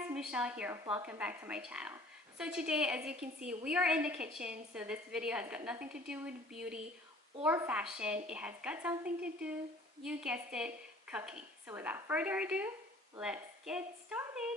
guys, Michelle here. Welcome back to my channel. So today, as you can see, we are in the kitchen. So this video has got nothing to do with beauty or fashion. It has got something to do, you guessed it, cooking. So without further ado, let's get started.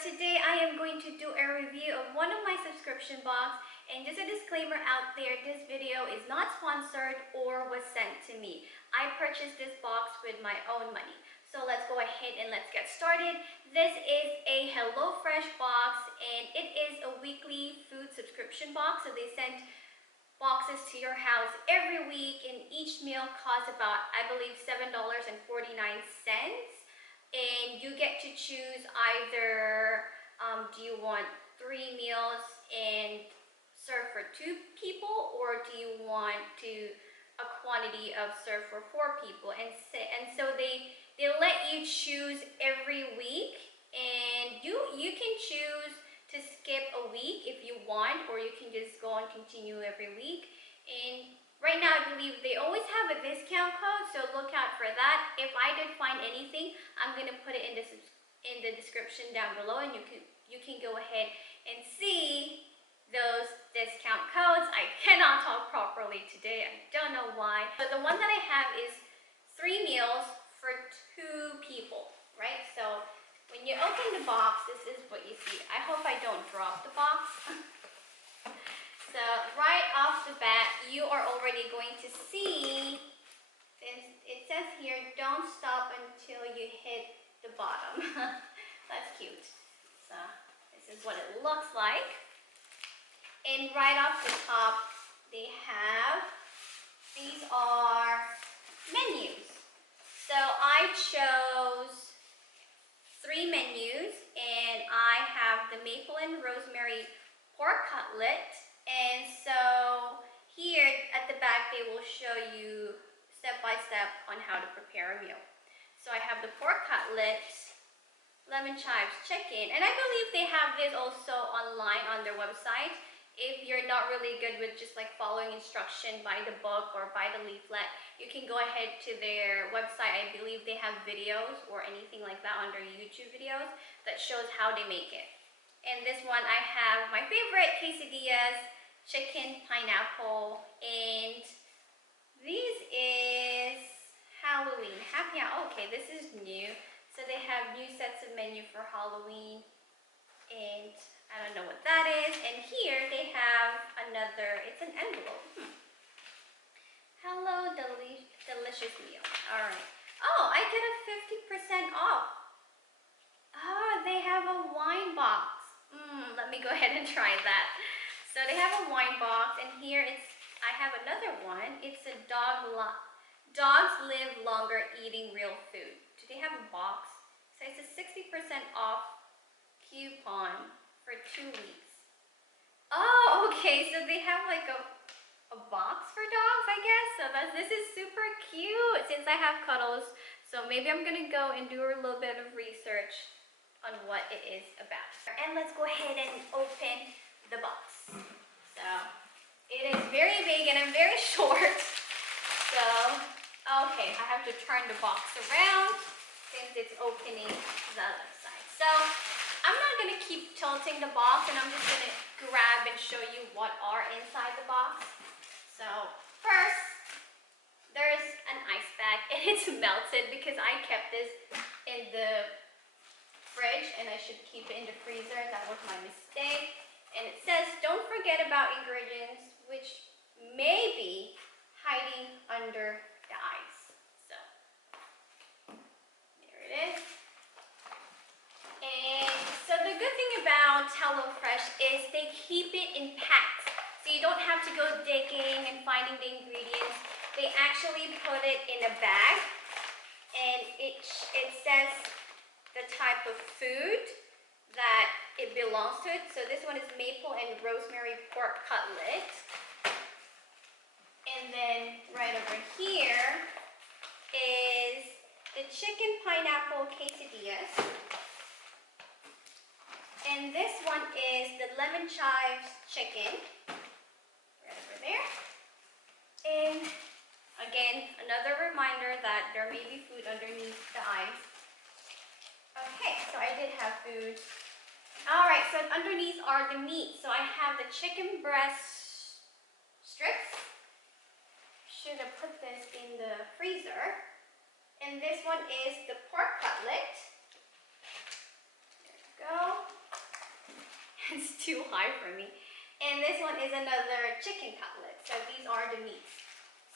Today I am going to do a review of one of my subscription box, and just a disclaimer out there, this video is not sponsored or was sent to me. I purchased this box with my own money. So let's go ahead and let's get started. This is a HelloFresh box, and it is a weekly food subscription box. So they send boxes to your house every week, and each meal costs about, I believe, $7.49. And you get to choose either do you want 3 meals and serve for 2 people, or do you want a quantity of serve for 4 people? And so they let you choose every week, and you can choose to skip a week if you want, or you can just go and continue every week. And right now, I believe they always have a discount code, so look out for that. If I did find anything, I'm gonna put it in the description down below, and you can go ahead and see those discount codes. I cannot talk properly today. I don't know why. But the one that I have is 3 meals for 2 people, right? So when you open the box, this is what you see. I hope I don't drop the box. So right off the bat, you are already going to see, it says here, don't stop until you hit the bottom. That's cute. So this is what it looks like. And right off the top, they have, these are menus. So I chose 3 menus, and I have the maple and rosemary pork cutlet. And so here at the back, they will show you step by step on how to prepare a meal. So I have the pork cutlet, lemon chives chicken, and I believe they have this also online on their website. If you're not really good with just like following instruction by the book or by the leaflet, you can go ahead to their website. I believe they have videos or anything like that on their YouTube videos that shows how they make it. And this one, I have my favorite quesadillas, chicken, pineapple, and this is Halloween. Happy hour. Okay, this is new. So they have new sets of menu for Halloween, and I don't know what that is. And here they have another, it's an envelope. Hello, delicious meal. All right. Oh, I get a 50% off. Oh, they have a wine box. Let me go ahead and try that. So they have a wine box, and here I have another one. It's a dogs live longer eating real food. Do they have a box? So it's a 60% off coupon for 2 weeks. Oh, okay. So they have like a box for dogs, I guess. So this is super cute since I have cuddles. So maybe I'm gonna go and do a little bit of research on what it is about. And let's go ahead and open the box. So it is very big, and I'm very short. So, okay, I have to turn the box around since it's opening the other side. So I'm not gonna keep tilting the box, and I'm just gonna grab and show you what are inside the box. So first, there's an ice bag, and it's melted because I kept this in the fridge, and I should keep it in the freezer. That was my mistake. And it says, don't forget about ingredients which may be hiding under the ice. So there it is. And so the good thing about HelloFresh is they keep it in packs. So you don't have to go digging and finding the ingredients. They actually put it in a bag, and it says the type of food that it belongs to it. So this one is maple and rosemary pork cutlet. And then right over here is the chicken pineapple quesadillas. And this one is the lemon chives chicken. Right another reminder that there may be food underneath the ice. Okay, so I did have food. Alright, so underneath are the meat. So I have the chicken breast strips. Should have put this in the freezer. And this one is the pork cutlet. There we go. It's too high for me. And this one is another chicken cutlet. So these are the meats.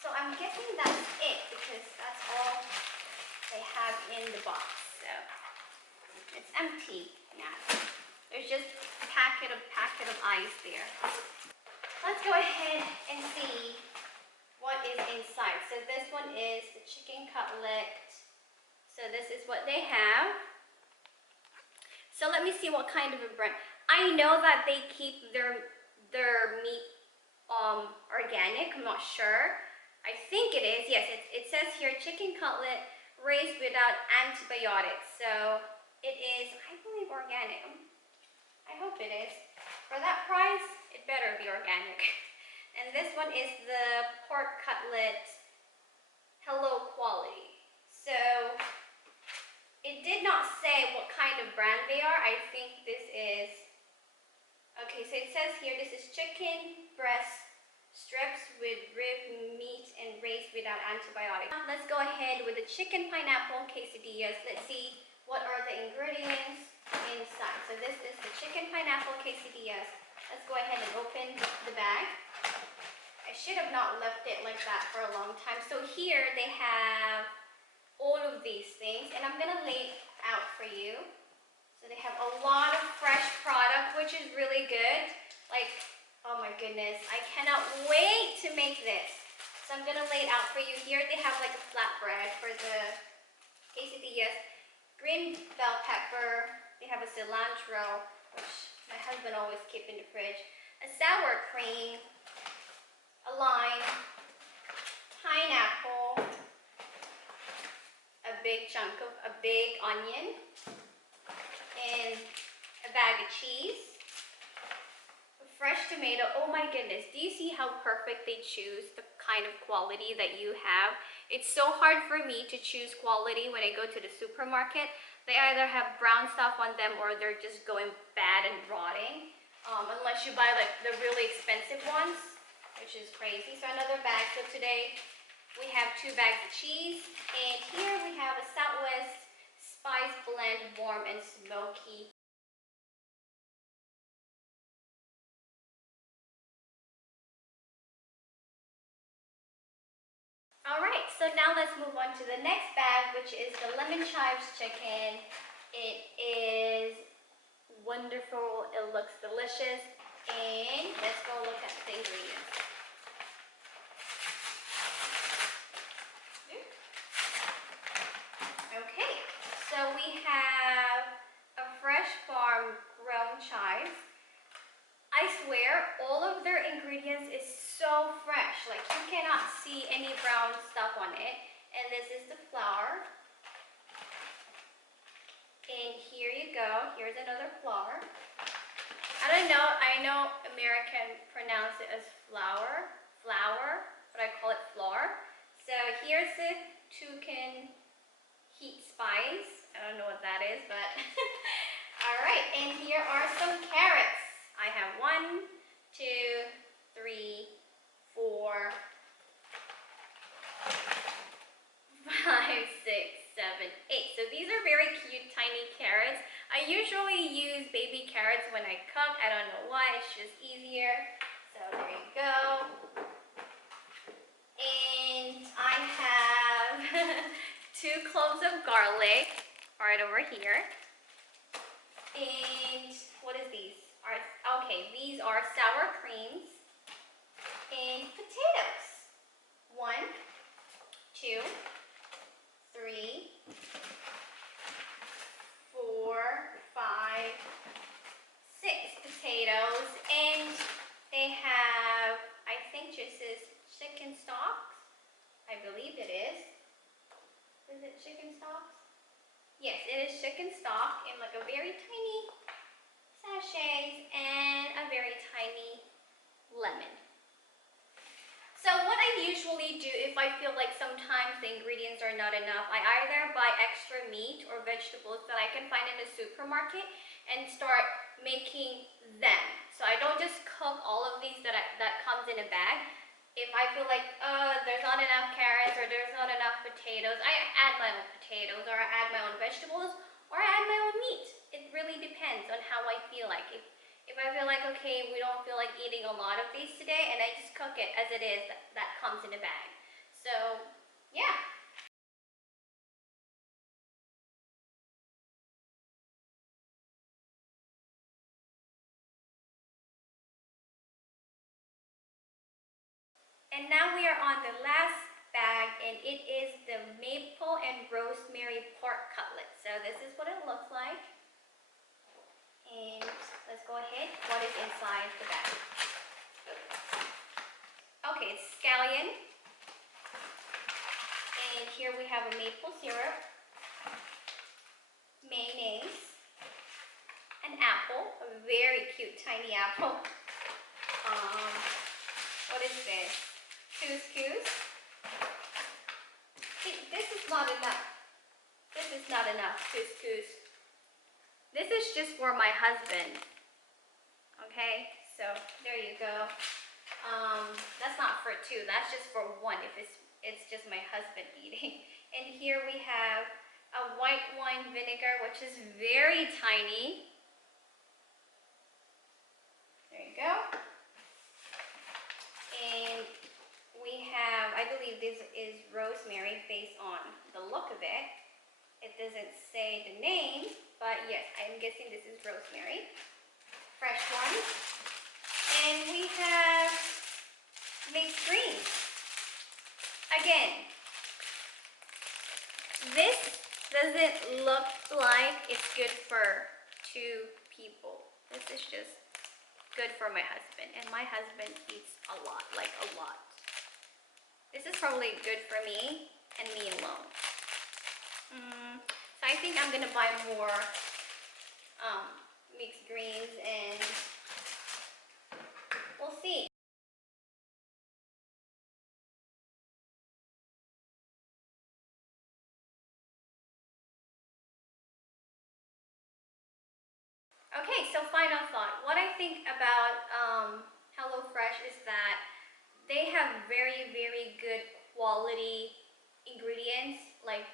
So I'm guessing that's it because that's all they have in the box. So it's empty now. There's just a packet of ice there. Let's go ahead and see what is inside. So this one is the chicken cutlet. So this is what they have. So let me see what kind of a brand. I know that they keep their meat organic. I'm not sure. I think it is. Yes, it says here chicken cutlet raised without antibiotics. So it is, I believe, organic. I hope it is. For that price, it better be organic. And this one is the pork cutlet Hello Quality. So it did not say what kind of brand they are. I think this is, okay, so it says here this is chicken breast strips with rib meat and raised without antibiotics. Let's go ahead with the chicken pineapple quesadillas. Let's see what are the ingredients inside. So this is the chicken pineapple quesadillas. Let's go ahead and open the bag. I should have not left it like that for a long time. So here they have all of these things, and I'm gonna lay it out for you. So they have a lot of fresh product, which is really good. Like, oh my goodness, I cannot wait to make this. So I'm gonna lay it out for you. Here they have like a flatbread for the quesadillas, green bell pepper, they have a cilantro, which my husband always keeps in the fridge, a sour cream, a lime, pineapple, a big onion, and a bag of cheese. Fresh tomato. Oh my goodness, do you see how perfect they choose the kind of quality that you have? It's so hard for me to choose quality when I go to the supermarket. They either have brown stuff on them or they're just going bad and rotting, unless you buy like the really expensive ones, which is crazy. So another bag. So today we have 2 bags of cheese, and here we have a Southwest Spice Blend Warm and Smoky. Alright, so now let's move on to the next bag, which is the lemon chives chicken. It is wonderful, it looks delicious, and let's go look at the ingredients. Okay, so we have a fresh farm grown chives. I swear, all of their ingredients is so fresh. Like, you cannot see any brown stuff on it. And this is the flour. And here you go. Here's another flour. I don't know. I know American pronounce it as flour, but I call it flour. So here's the toucan heat spice. I don't know what that is, but all right. And here are some carrots. I have 1, 2, 3, 4, 5, 6, 7, 8. So these are very cute, tiny carrots. I usually use baby carrots when I cook. I don't know why, it's just easier. So there you go. And I have 2 cloves of garlic right over here. And what is these? Okay, these are sour creams and potatoes. 1, 2, 3, 4, 5, 6 potatoes, and they have, I think this is chicken stock. I believe it is. Is it chicken stock? Yes, it is chicken stock in like a very tiny sachets and a very tiny lemon. So what I usually do, if I feel like sometimes the ingredients are not enough, I either buy extra meat or vegetables that I can find in the supermarket and start making them. So I don't just cook all of these that comes in a bag. If I feel like there's not enough carrots or there's not enough potatoes, I add my own potatoes or I add my own vegetables or I add my own meat. It really depends on how I feel like. If I feel like, okay, we don't feel like eating a lot of these today, and I just cook it as it is, that comes in a bag. So, yeah. And now we are on the last bag, and it is the maple and rosemary pork cutlet. So this is what it looks like. And let's go ahead. What is inside the bag? Okay, it's scallion. And here we have a maple syrup, mayonnaise, an apple, a very cute tiny apple. What is this? Couscous. See, this is not enough. This is not enough couscous. This is just for my husband. Okay, so there you go. That's not for two. That's just for one. If it's just my husband eating. And here we have a white wine vinegar, which is very tiny. There you go. And we have, I believe this is rosemary based on the look of it. It doesn't say the name, but yes, I'm guessing this is rosemary. Fresh one. And we have mixed greens. Again, this doesn't look like it's good for two people. This is just good for my husband, and my husband eats a lot, like a lot. This is probably good for me and me alone. So I think I'm gonna buy more mixed greens, and we'll see. Okay, so final thought. What I think about HelloFresh is that they have very, very good quality ingredients. Like,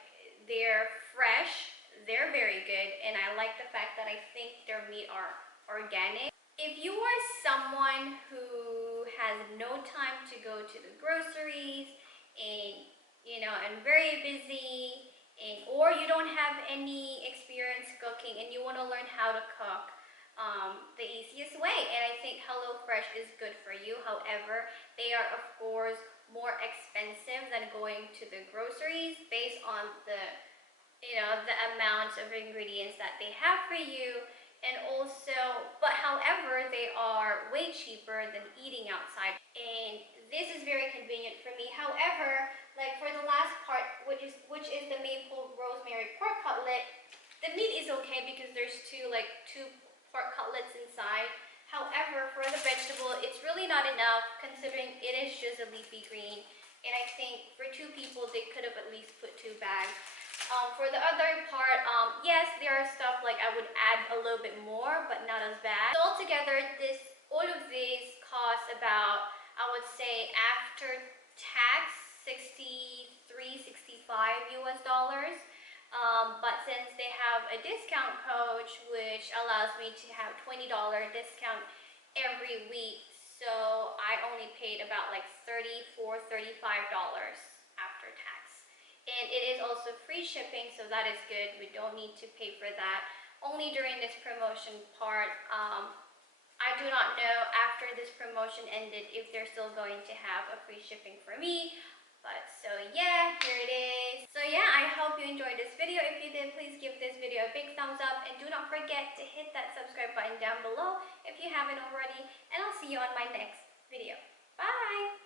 they're fresh, they're very good, and I like the fact that I think their meat are organic. If you are someone who has no time to go to the groceries and and very busy, or you don't have any experience cooking and you want to learn how to cook the easiest way, and I think HelloFresh is good for you. However, they are of course more expensive than going to the groceries based on the the amount of ingredients that they have for you. And also, but however, they are way cheaper than eating outside, and this is very convenient for me. However, like for the last part, which is the maple rosemary pork cutlet, the meat is okay because there's two pork cutlets inside. However, for the vegetable, it's really not enough considering it is just a leafy green, and I think for two people they could have at least put 2 bags. For the other part, yes, there are stuff like I would add a little bit more, but not as bad. So altogether, all of these cost about, I would say, after tax, 63, 65 US dollars. But since they have a discount code, which allows me to have $20 discount every week, so I only paid about like $34, $35 after tax. And it is also free shipping, so that is good. We don't need to pay for that. Only during this promotion part. I do not know after this promotion ended if they're still going to have a free shipping for me. But so yeah, here it is. So yeah, I hope you enjoyed this video. If you did, please give this video a big thumbs up. And do not forget to hit that subscribe button down below if you haven't already. And I'll see you on my next video. Bye!